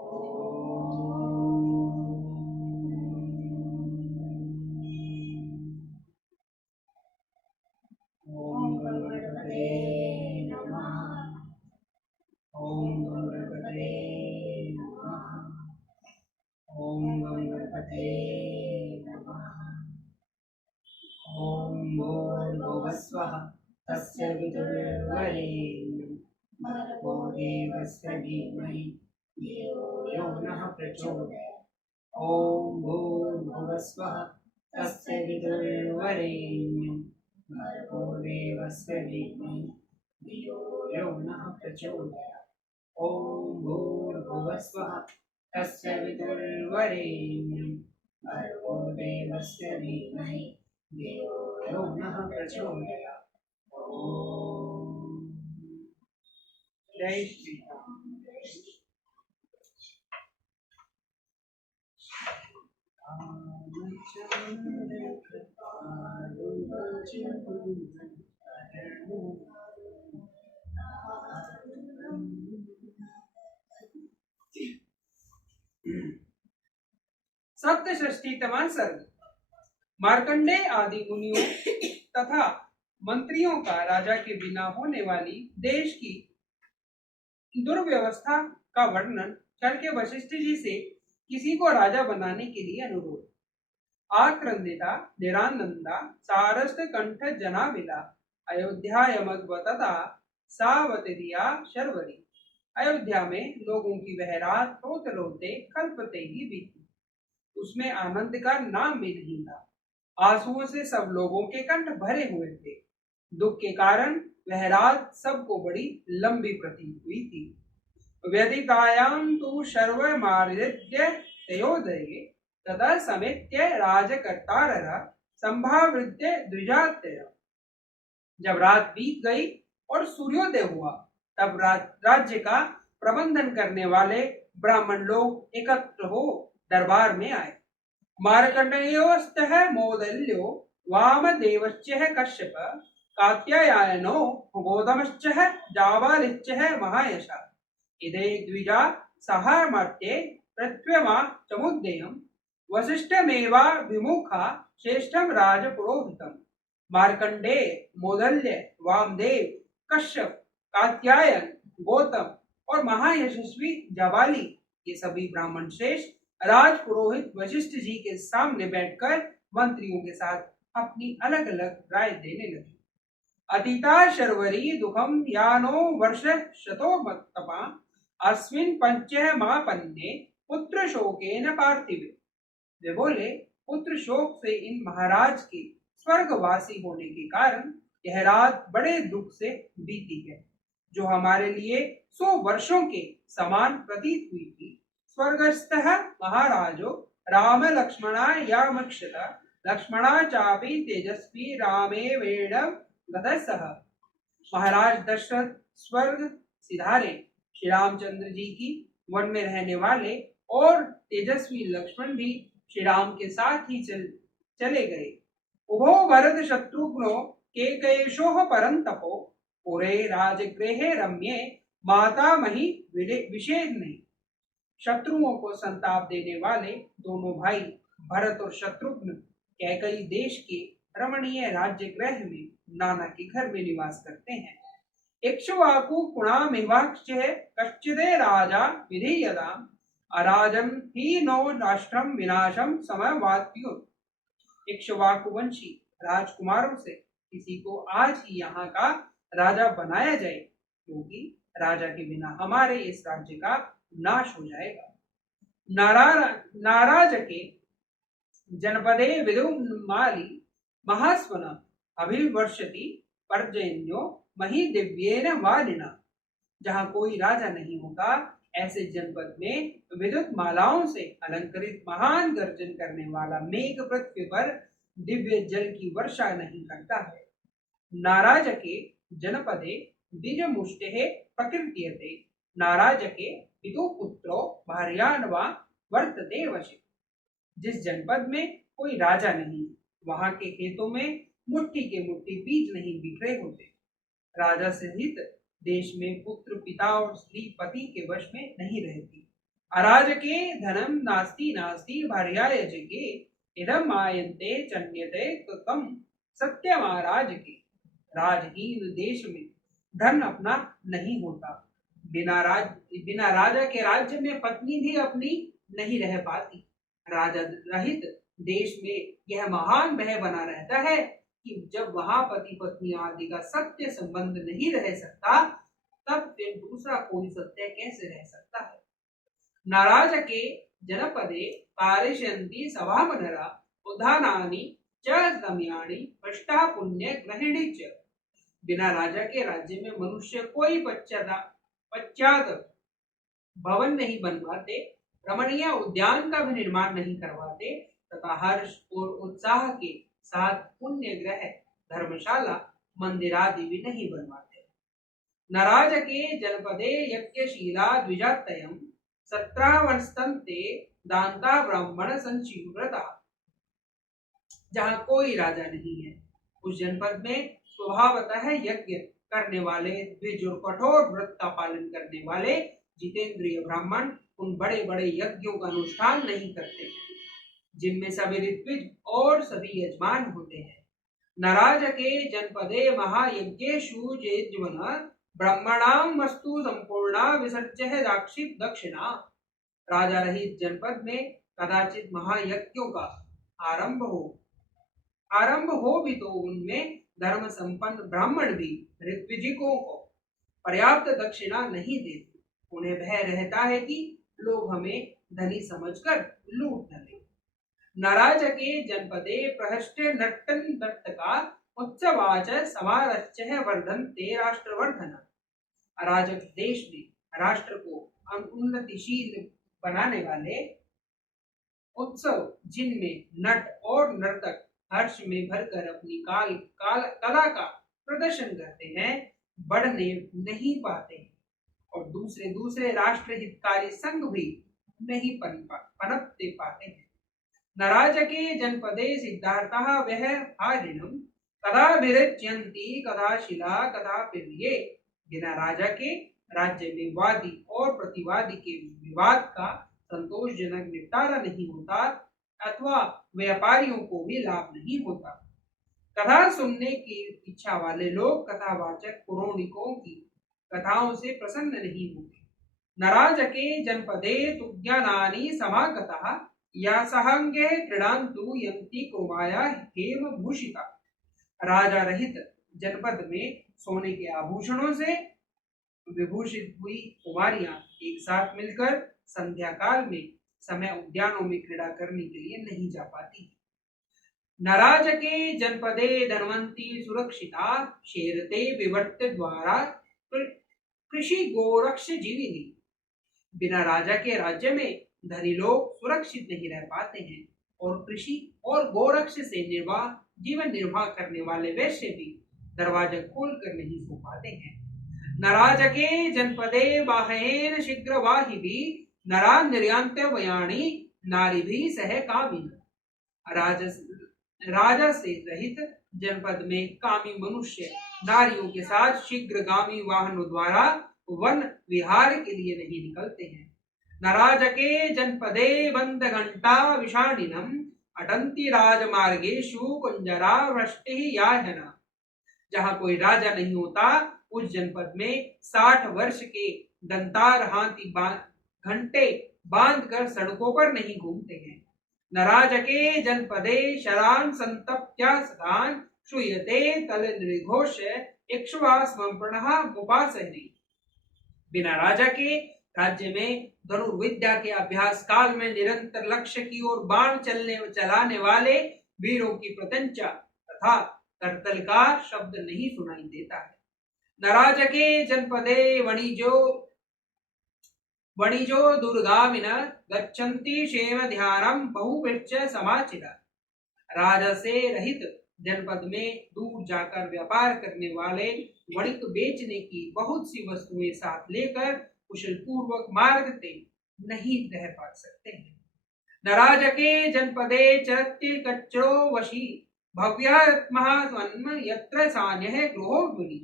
ओम गणपते नमः। ओम गणपते नमः। ओम गणपते नमः। ओम भूर्भुवस्वः तस्य वितुर्वरेण्यं भर्गो देवस्य धीमहि धियो यो नः प्रचोदयात्। ओम भूर्भुवस्वः तस्य वितुर्वरेण्यं भर्गो देवस्य धीमहि धियो यो नः प्रचोदयात्। ओम भूर्भुवस्वः तस्य वितुर्वरेण्यं भर्गो देवस्य धीमहि धियो यो नः प्रचोदयात्। ओम जय श्री राम। रामचंद्र कृपालु बजरंग सप्तषष्टितमा सर्ग। मार्कंडेय आदि मुनियों तथा मंत्रियों का राजा के बिना होने वाली देश की दुर्व्यवस्था का वर्णन करके वशिष्ठ जी से किसी को राजा बनाने के लिए अनुरोध। आक्रंदिता निरानंदा सारस्त कंठ जनाविला अयोध्यायमद्वतता सावतरिया शर्वरी। अयोध्या में लोगों की वह रात रोते रोते कल्पते ही बीती। उसमें आनंद का नाम भी नहीं था। आंसुओं से सब लोगों के कंठ भरे हुए थे। दुख के कारण वह रात सबको बड़ी लंबी प्रतीत हुई थी। व्यतीतायां तु शर्वमार्य तयोदये तदा समेत्य राजकर्तारः संभावृत्य द्विजात्यय। जब रात बीत गई और सूर्योदय हुआ तब राज्य का प्रबंधन करने वाले ब्राह्मण लोग एकत्र हो दरबार में आए। मार्कंडेयोस्तः मोदल्यो वामदेवश्चः कश्यप कात्यायनो गौतमश्चः जाबालिश्चः महायशः। इदे द्विजा सहामर्त्ये प्रत्यमा समुद्ययम् वसिष्ठमेवा विमुखा श्रेष्ठं राजपुरोहितम्। मार्कंडेय, मोदल्य, वामदेव, कश्यप, कात्यायन, गौतम और महायशस्वी जाबाली ये सभी ब्राह्मण श्रेष्ठ राजपुरोहित वशिष्ठ जी के सामने बैठकर मंत्रियों के साथ अपनी अलग अलग राय देने लगे। अतीता शर्वरी दुखम यानो वर्ष शतो तपा अस्मिन् पंचः मापन्ने पुत्र शोकेन पार्थिवे। वे बोले, पुत्र शोक से इन महाराज के स्वर्गवासी होने के कारण यह रात बड़े दुख से बीती है, जो हमारे लिए 100 वर्षों के समान प्रतीत हुई थी। स्वर्गस्थः महाराजो राम लक्ष्मणा यामक्षत लक्ष्मणा चापि तेजस्वी रामे वेण गतसः। महाराज दशरथ स्वर्ग सिधारे श्री रामचंद्र जी की वन में रहने वाले और तेजस्वी लक्ष्मण भी श्री राम के साथ ही चले गए। उभो भरत शत्रुघ्नो केकयेषोः परन्तपो पुरे राजगृहे रम्ये माता मही विषेदने। शत्रुओं को संताप देने वाले दोनों भाई भरत और शत्रुघ्न कैकई देश के रमणीय राज्य गृह में नाना के घर में निवास करते हैं। इक्ष्वाकु कुणामिवाक्षः कश्चिदे राजा विधीयताम् अराजन् ही नो राष्ट्रम विनाशम समवात्युः। इक्ष्वाकु वंशी राजकुमारों से किसी को आज ही यहाँ का राजा बनाया जाए, क्योंकि राजा के बिना हमारे इस राज्य का नाश हो जाएगा। नाराज के जनपदे विदुमाली महास्वन अभिवर्षति पर्जन्यो मही दिव्येन वालिना। जहाँ कोई राजा नहीं होगा ऐसे जनपद में विद्युत मालाओं से अलंकृत महान गर्जन करने वाला मेघ पृथ्वी पर दिव्य जल की वर्षा नहीं करता है। नाराजके जनपदे द्विज मुष्टे प्रकृत्यते नाराजके पितु पुत्रो भार्यान्वा वर्तते वशे। जिस जनपद में कोई राजा नहीं, वहां के खेतों में मुट्ठी के मुट्ठी बीज नहीं बिखरे होते। राजा सहित देश में पुत्र पिता और स्त्री पति के वश में नहीं रहती। अराजके धनम नास्ति नास्ति भार्याय जगे इदम आयन्ते चन्यते कृतम सत्यमाराजके। राजहीन देश में धन अपना नहीं होता। बिना राजा के राज्य में पत्नी भी अपनी नहीं रह पाती। राजा रहित देश में यह महान भय बना रहता है कि जब वहां पति पत्नी आदि का सत्य संबंध नहीं रह सकता, तब फिर दूसरा कोई सत्य कैसे रह सकता है। नाराजके जनपदे पारिशन्ति सभामनरा उदानानि च दमयानि पष्टा पुण्य ग्रहिणी च। बिना राजा के राज्य में मनुष्य कोई पश्चात भवन नहीं बनवाते, रमणीय उद्यान का भी निर्माण नहीं करवाते तथा हर्ष और उत्साह के साथ पुण्य ग्रह धर्मशाला मंदिर आदि भी नहीं बनवाते। नराजके जनपदे यज्ञशीला द्विजातयम् 17 वर्षंते दांता ब्राह्मण संचिव्रता। जहाँ कोई राजा नहीं है, उस जनपद में स्वभावतः यज्ञ करने वाले द्विज और कठोर व्रत का पालन करने वाले जितेंद्रिय ब्राह्मण उन बड़े बड़े यज्ञों का अनुष्ठान नहीं करते हैं, जिनमें सभी ऋत्विज और सभी यजमान होते हैं। नराजके जनपदे महायज्ञेषु जेज्वन ब्रह्मणाम वस्तु संपूर्णा विसर्ज्य दाक्षित दक्षिणा। राजा रहित जनपद में कदाचित महायज्ञों का आरंभ हो भी तो उनमें धर्म संपन्न ब्राह्मण भी ऋत्विजिकों को पर्याप्त दक्षिणा नहीं देते। उन्हें भय रहता है कि लोग हमें धनी समझकर लूट न लें। नराजके जनपदे प्रहष्टे नट्टन दत्तका उत्सवाच समारच्य वर्धन्ते राष्ट्रवर्धन। अराजक देश में राष्ट्र को उन्नतिशील बनाने वाले उत्सव, जिनमें नट और नर्तक हर्ष में भरकर अपनी कला का प्रदर्शन करते हैं, बढ़ने नहीं पाते और दूसरे राष्ट्र हितकारी संघ भी नहीं पनपते पाते हैं। नराजके जनपदे सिद्धार्थः व्यवहारिणम् कदाभिरच्यन्ति कदा शिला कदा पिर्ये। बिना राजा के राज्य में वादी और प्रतिवादी के विवाद का संतोषजनक निपटारा नहीं होता अथवा व्यापारियों को भी लाभ नहीं होता। कथा सुनने की इच्छा वाले लोग कथावाचक पुरोणिकों की कथाओं से प्रसन्न नहीं होते। नराजके जनपदे तुज्ञानानि समागतः या सहंगे क्रीडांतु यंती कुमाया हेम भूषिता। राजा रहित जनपद में सोने के आभूषणों से विभूषित हुई कुमारियां एक साथ मिलकर संध्या काल में समय उद्यानों में क्रीड़ा करने के लिए नहीं जा पाती। नराजके जनपदे धनवंती सुरक्षिता शेरते विवर्त द्वारा कृषि गोरक्ष जीविनी। बिना राजा के राज्य में धनी लोग सुरक्षित नहीं रह पाते हैं और कृषि और गोरक्ष से जीवन निर्वाह करने वाले वैश्य भी दरवाजा खोलकर नहीं सो पाते हैं। नराजके जनपदे बाहेन शीघ्र वाहिभी नरा निर्यांत्यवयाणी नारी भी सह कामिन। राजा से रहित जनपद में कामी मनुष्य नारियों के साथ शीघ्रगामी वाहनों द्वारा वन विहार के लिए नहीं निकलते हैं। नराजके जनपदे बंद घंटा विषाणिनम अटंती राजमार्गेषु कुंजरा वृष्टि याहना। जहाँ कोई राजा नहीं होता, उस जनपद में 60 वर्ष के दंतार हाथी घंटे बांधकर सड़कों पर नहीं घूमते हैं। नराजके जनपदे शरान संतप्त्या सदान श्रूयते तल निर्घोष इक्ष्वास्मप्रणः मुपासने। बिना राजा के राज्य में धनुर्विद्या के अभ्यास काल में निरंतर लक्ष्य की ओर बाण चलाने वाले वीरों की प्रत्यंचा तथा करतल का शब्द नहीं सुनाई देता है। नराजके जनपदे वणिजो दुर्गामिन गच्छन्ति क्षेम ध्यानम बहुवृक्ष समाचिरा। राजा से रहित जनपद में दूर जाकर व्यापार करने वाले वणिक बेचने की बहुत सी वस्तुएं साथ लेकर कुशल पूर्वक मार्ग से नहीं रह पा सकते हैं। नराजके जनपदे चरत्य कच्चो वशी भव्य यत्र सान्यः गृहो मुनि।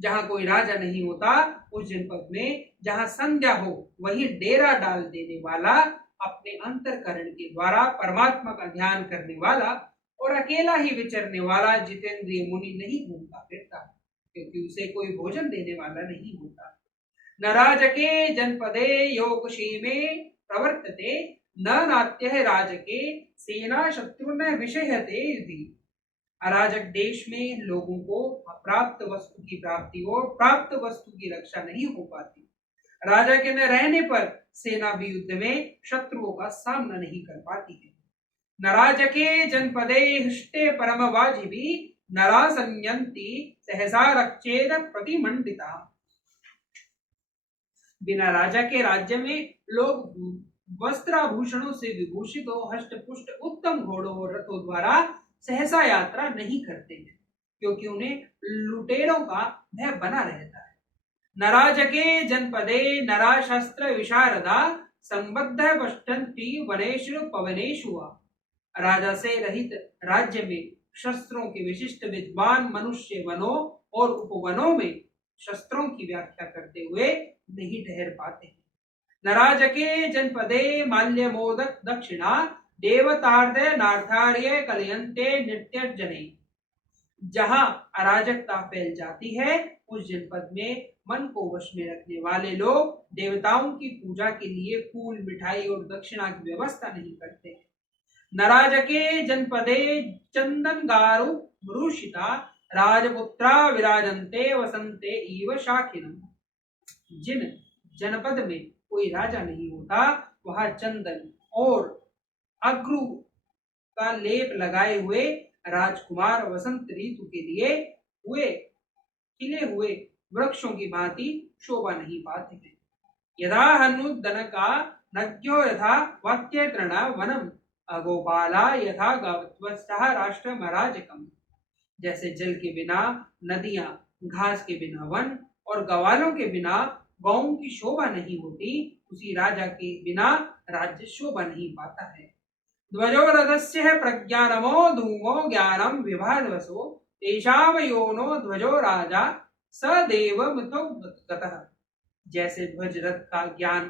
जहाँ कोई राजा नहीं होता उस जनपद में जहाँ संध्या हो वही डेरा डाल देने वाला, अपने अंतःकरण के द्वारा परमात्मा का ध्यान करने वाला और अकेला ही विचरने वाला जितेंद्रिय मुनि नहीं घूमता फिरता, क्योंकि उसे कोई भोजन देने वाला नहीं होता। न राजके जनपदे योगक्षेमे प्रवर्तते, न नाट्य राजके सेना शत्रुन विषयते युधि। अराजक देश में लोगों को अप्राप्त वस्तु की प्राप्ति और प्राप्त वस्तु की रक्षा नहीं हो पाती। राजा के न रहने पर सेना भी युद्ध में शत्रुओं का सामना नहीं कर पाती है। न राजके जनपदे हृष्टे परम वाजिबी, नरा संयंती सहसा रक्षेद प्रतिमंडिता। बिना राजा के राज्य में लोग वस्त्राभूषणों से विभूषित हो हष्ट पुष्ट उत्तम घोड़ों और रथों द्वारा सहसा यात्रा नहीं करते हैं, क्योंकि उन्हें लुटेरों का भय बना रहता है। न राजके जनपदे नरा शस्त्र विशारदा, संबद्ध पष्टंती वनेषु पवनेषु वा। राजा से रहित राज्य में शस्त्रों के विशिष्ट विद्वान मनुष्य वनों और उपवनों में शस्त्रों की व्याख्या करते हुए नहीं ठहर पाते हैं। न राजके जनपदे माल्य मोदक दक्षिणा, देवतार्दय नार्थार्य कलयंते नित्यर्जने। जहां अराजकता फैल जाती है उस जनपद में मन को वश में रखने वाले लोग देवताओं की पूजा के लिए फूल मिठाई और दक्षिणा की व्यवस्था नहीं करते। न राजके जनपदे चंदन गारु भ्रूषिता, राजपुत्रा विराजन्ते वसंते इव शाखिनम। जिन जनपद में कोई राजा नहीं होता वहां चंदन और अग्रु का लेप लगाए हुए राजकुमार वसंत ऋतु के लिए खिले हुए वृक्षों की भांति शोभा नहीं पाते हैं। यदा हनुदन का नज्ञो यथा वाक्य तृण वनम, अगोपाला यथा गवत्वस्थः राष्ट्रम अराजकम। जैसे जल के बिना नदियां, घास के बिना वन और गवालों के बिना गौं की शोभा नहीं होती, उसी राजा के बिना राज्य शोभा नहीं पाता है। ध्वजो रथस्य प्रज्ञानमो धूमो ज्ञानम विभावसो, तेषाम योनो ध्वजो राजा स देवमितो गतः। जैसे ध्वज रथ का ज्ञान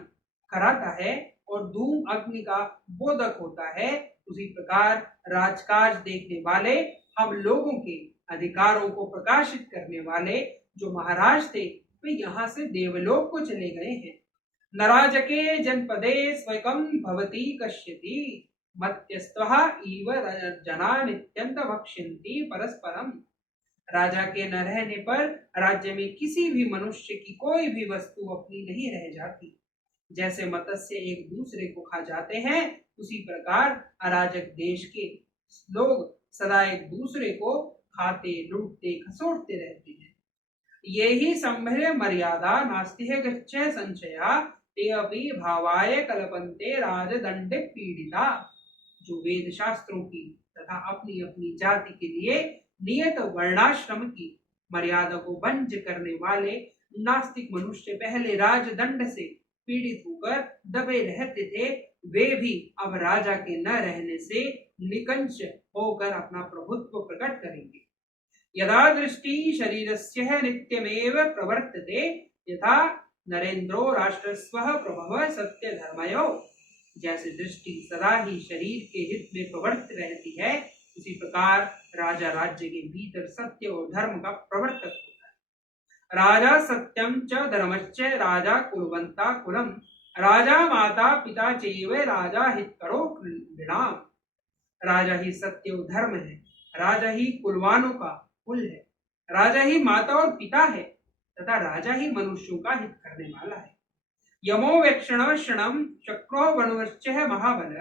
कराता है और धूम अग्नि का बोधक होता है, उसी प्रकार राजकाज देखने वाले हम लोगों के अधिकारों को प्रकाशित करने वाले जो महाराज थे वे यहाँ से देवलोक को चले गए हैं। न राजके जनपदे स्वयं भवती कश्यति, मत्यस्त्वः इव जना नित्यंत भक्ष्यन्ति परस्परम। राजा के न रहने पर राज्य में किसी भी मनुष्य की कोई भी वस्तु अपनी नहीं रह जाती। जैसे मत्स्य एक दूसरे को खा जाते हैं, उसी प्रकार अराजक देश के लोग सदा एक दूसरे को खाते लूटते खसोटते रहते हैं। ये ही संभ्रय मर्यादा नास्ति है गच्छे संचया, ते अपि भावाय कल्पन्ते राजदंडे पीड़िता। जो वेद शास्त्रों की तथा अपनी अपनी जाति के लिए नियत वर्णाश्रम की मर्यादा को भंग करने वाले नास्तिक मनुष्य पहले राजदंड से पीड़ित होकर दबे रहते थे, वे भी अब राजा के न रहने से निकंच होकर अपना प्रभुत्व प्रकट करेंगे। यदा दृष्टि शरीरस्य नित्यमेव प्रवर्तते, यथा नरेंद्रो राष्ट्रस्वः प्रभव सत्य धर्मयो। जैसे दृष्टि सदा ही शरीर के हित में प्रवर्तित रहती है, उसी प्रकार राजा राज्य के भीतर सत्य और धर्म का प्रवर्तक होता है। राजा सत्यम च धर्मश्च राजा कुलवंता कुलम, राजा माता पिता चैव राजा हितकरो नृणाम। राजा ही सत्य और धर्म है, राजा ही कुलवानों का कुल है, राजा ही माता और पिता है तथा राजा ही मनुष्यों का हित करने वाला है। यमो वेक्षण क्षणम चक्रो वनुश्च महाबल,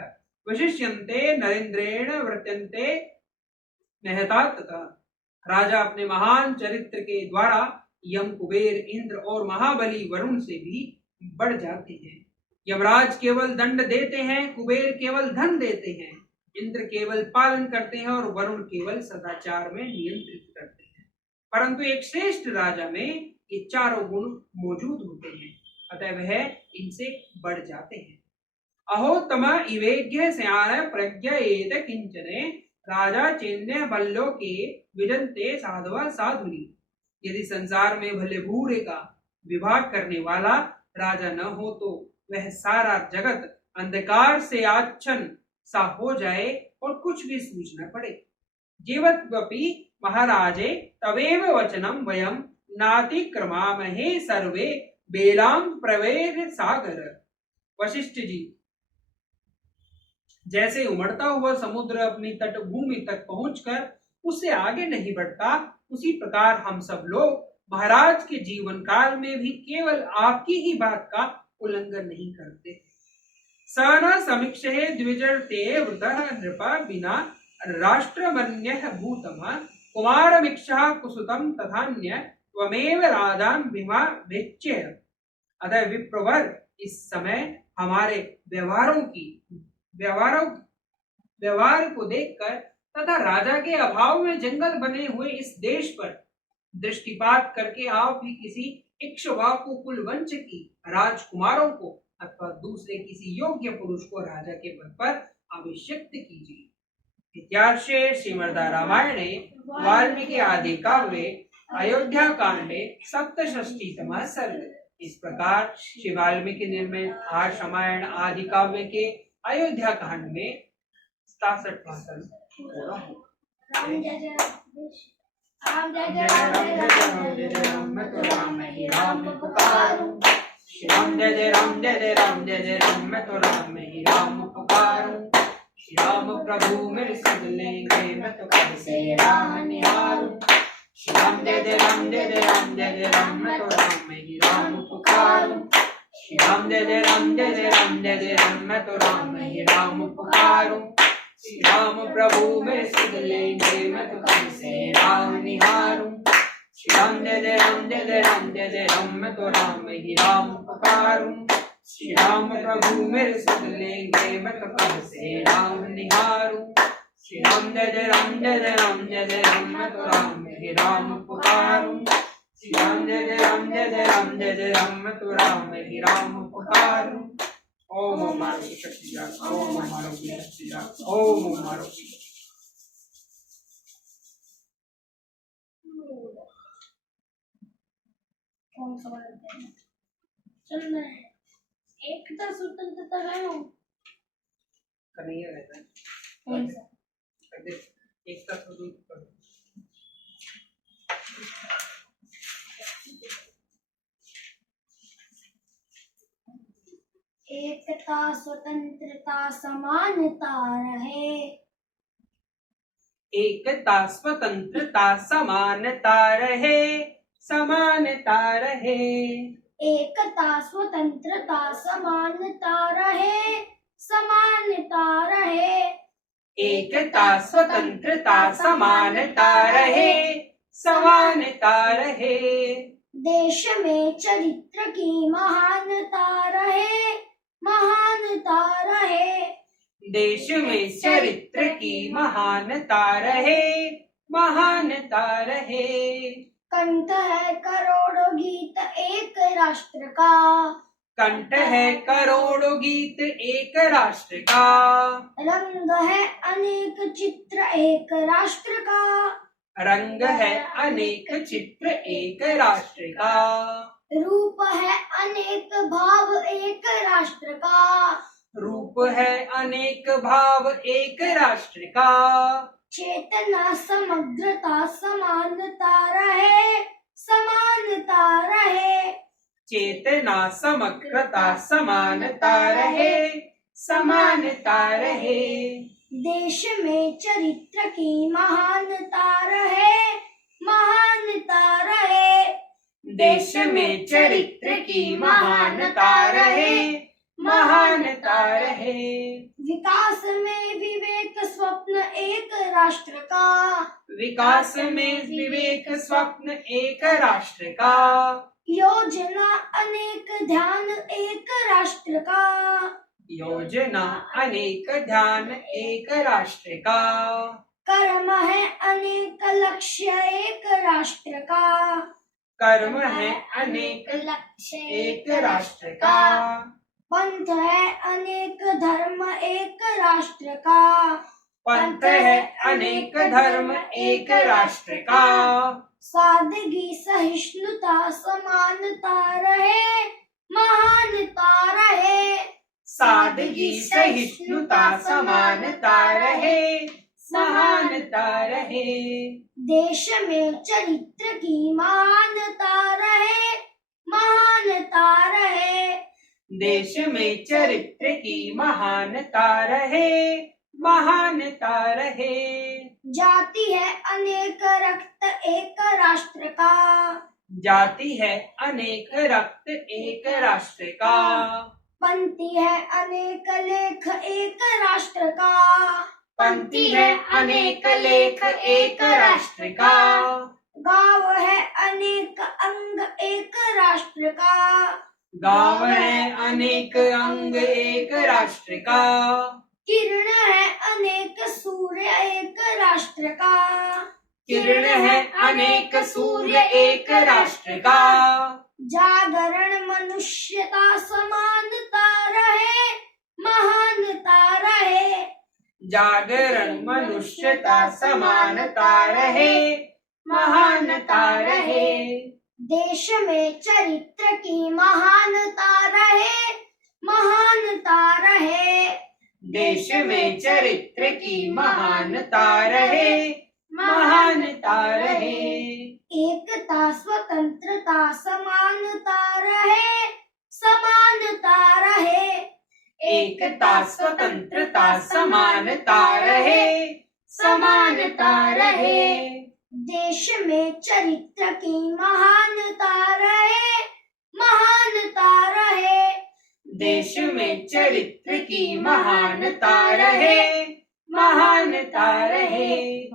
वशिष्यन्ते नरेंद्रेण वर्त्यन्ते महता तथा। राजा अपने महान चरित्र के द्वारा यम कुबेर इंद्र और महाबली वरुण से भी बढ़ जाते हैं। यमराज केवल दंड देते हैं, कुबेर केवल धन देते हैं, इंद्र केवल पालन करते हैं और वरुण केवल सदाचार में नियंत्रित करते हैं। परंतु एक श्रेष्ठ राजा में ये चारों गुण मौजूद होते हैं, अतः वह इनसे बढ़ जाते हैं। अहो तम इवेज्ञ स्यान प्रज्ञयेत किंचने, राजा चेन्य बल्लोके विजन्ते साधव साधुनी। यदि संसार में भले बूढ़े का विवाह करने वाला राजा न हो तो वह सारा जगत अंधकार से आच्छन्न सा हो जाए और कुछ भी सूझ न पड़े। जीवत्वपि महाराजे तवेव वचनम वयम नातिक्रमामहे सर्वे बेलाम प्रवेर सागर। वशिष्ठ जी, जैसे उमड़ता हुआ समुद्र अपनी तटभूमि तक पहुंचकर उससे आगे नहीं बढ़ता, उसी प्रकार हम सब लोग महाराज के जीवन काल में भी केवल आपकी ही बात का उल्लंघन नहीं करते। स न समीक्षे द्विजर्ते वृतः नृपा बिना राष्ट्रमन्यः भूतम कुमारमिक्षः कुसुतम तथान्य त्वमेव राजान भीमा भेच्य। अतः विप्रवर, इस समय हमारे व्यवहार को देखकर तथा राजा के अभाव में जंगल बने हुए इस देश पर दृष्टिपात करके आप भी किसी इक्ष्वाकु कुल वंश की राजकुमारों को अथवा दूसरे किसी योग्य पुरुष को राजा के पद पर अभिषिक्त कीजिए। इत्यार्षे श्रीमद् रामायणे वाल्मीकि आदि काव्ये अयोध्या कांडे सप्तषष्टितमः सर्ग। इस प्रकार श्री वाल्मीकि निर्मित आर्ष रामायण आदि काव्य के अयोध्या कांड में 67वां सर्ग पूरा हुआ। राम जय जय राम जय जय राम जय जय राम मैं तो राम ही राम पुकारूं। राम जय जय राम जय जय राम जय जय राम मैं तो राम ही राम पुकारूं। राम प्रभु मेरे सुध लेंगे मैं तो कब से राह निहारूं। राम जय जय राम जय जय राम जय जय राम मैं तो राम ही राम पुकारूं। राम जय जय राम जय जय राम जय जय राम मैं तो राम ही राम पुकारूं। राम प्रभु मेरे सुध लेंगे मैं तो कब से राह निहारूं। राम जय जय राम जय जय राम जय जय राम मैं तो राम ही राम पुकारूं। राम प्रभु मेरे सुध लेंगे मैं तो कब से राह निहारूं। राम जय जय राम जय जय राम जय जय राम मैं तो राम ही राम पुकारूं। राम जय जय राम जय जय राम जय जय राम मैं तो राम ही राम पुकारूं। ओम हमारो शक्ति जाग, ओम हमारो शक्ति जाग, ओम हमारो। कौन सा बोलते हैं? चल रहा है। एकता स्वतंत्रता है वो। कन्हैया रहता है। कौन सा? एकता स्वतंत्रता। एकता स्वतंत्रता समानता रहे। एकता स्वतंत्रता समानता रहे, समानता रहे। एकता स्वतंत्रता समानता रहे, समानता रहे। एकता स्वतंत्रता समानता रहे, समानता रहे। देश में चरित्र की महानता रहे, महानता रहे। देश में चरित्र की महानता रहे, महानता रहे। कंठ है करोड़ों गीत एक राष्ट्र का। कंठ है करोड़ों गीत एक राष्ट्र का। रंग है अनेक चित्र एक राष्ट्र का। रंग है अनेक चित्र एक राष्ट्र का। रूप है अनेक भाव एक राष्ट्र का। रूप है अनेक भाव एक राष्ट्र का। चेतना समग्रता समानता रहे, समानता रहे। चेतना समग्रता समानता रहे, समानता रहे। देश में चरित्र की महानता रहे, महानता रहे। देश में चरित्र की महानता रहे, महानता रहे। विकास में विवेक स्वप्न एक राष्ट्र का। विकास में विवेक स्वप्न एक राष्ट्र का। योजना अनेक ध्यान एक राष्ट्र का। योजना अनेक ध्यान एक राष्ट्र का। कर्म है अनेक लक्ष्य एक राष्ट्र का। कर्म है अनेक लक्ष्य एक राष्ट्र का। पंथ है अनेक धर्म एक राष्ट्र का। पंथ है अनेक धर्म एक राष्ट्र का। सादगी सहिष्णुता समानता रहे, महानता रहे। सादगी सहिष्णुता समानता रहे, महानता रहे। देश में चरित्र की महानता रहे, महानता रहे। देश में चरित्र की महानता रहे, महानता रहे। जाति है अनेक रक्त एक राष्ट्र का, जाति है अनेक रक्त एक राष्ट्र का। पंक्ति है अनेक लेख एक राष्ट्र का, पंक्ति है अनेक लेख एक राष्ट्र का। गाँव है अनेक अंग एक राष्ट्र का, गाँव है अनेक अंग एक राष्ट्र का। किरण है अनेक सूर्य एक राष्ट्र का, किरण है अनेक सूर्य एक राष्ट्र का। जागरण मनुष्यता समानता रहे, महानता रहे। जागरण मनुष्यता समानता रहे, महानता रहे। देश में चरित्र की महानता रहे, महानता रहे। देश में चरित्र की महानता रहे, महानता रहे। एकता स्वतंत्रता समानता रहे, समानता रहे। एकता स्वतंत्रता समानता रहे, समानता रहे। देश में चरित्र की महानता रहे, महानता रहे। देश में चरित्र की महानता रहे, महानता रहे।